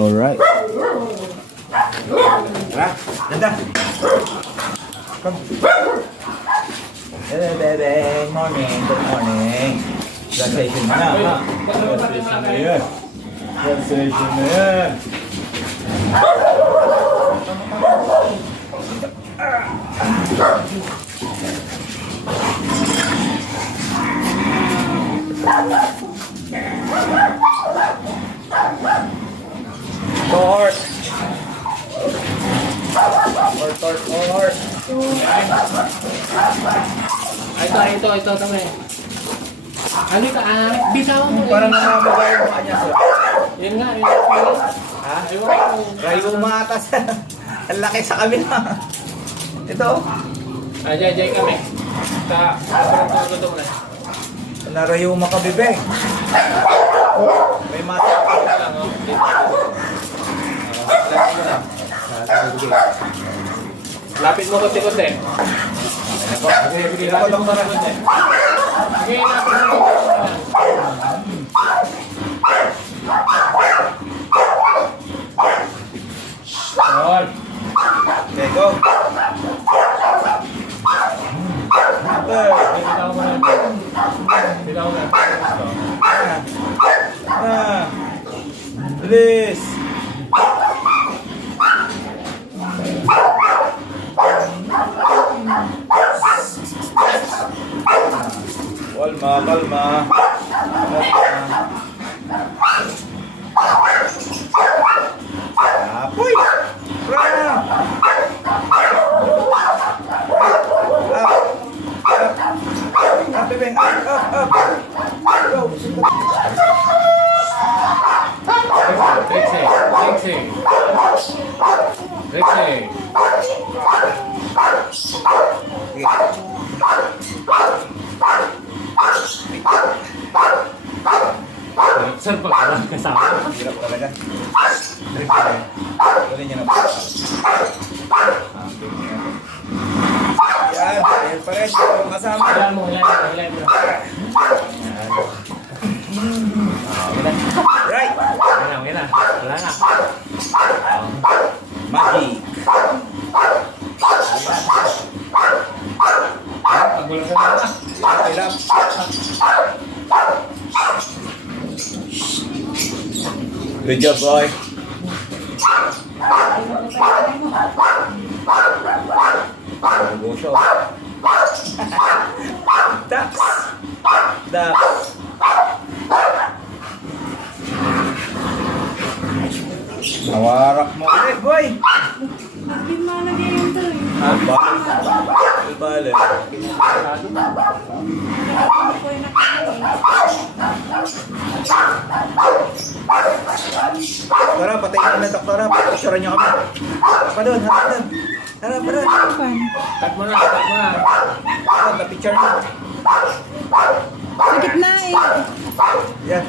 Alright. Tara, ganda. Come. Hey, bebe. Morning. Good morning. Graduation mo na, ha? Graduation na yan. Graduation na yan. Tort. Tort. Ito, tama. Ano ka, bitawan mo. Parang namamagay yung mukha niya, sir. Yun nga, Ha? Rayo matas. Ang laki sa kabila. Ito. Jay kami. Ito mo na. Narayo makabibeng. May mata. Lapit mo konti-konti. Sige, lapit mo konti. Sige, lapit mo konti. Yun. Okay, go. Bitaw mo na. Bitaw mo na. Bilis. Kalma. Apoy! Up, bebeng, up. Go. Rexy. Saan pa ka kasama? Hirap talaga. Tuloy niya na po. Yan, ayun pa rin. Kasama. Ilan mo. Right. Okay na. Wala na. Magic. Pagulang ka na. Hirap. Good job, boy. Gusto. Ducks. Nawarak mo ulit, boy. Bale. Tara, patayin na doktora. Picturean niyo kami. Harap pa doon. Cut mo na. Picture niyo. Sa gitna eh. Yan.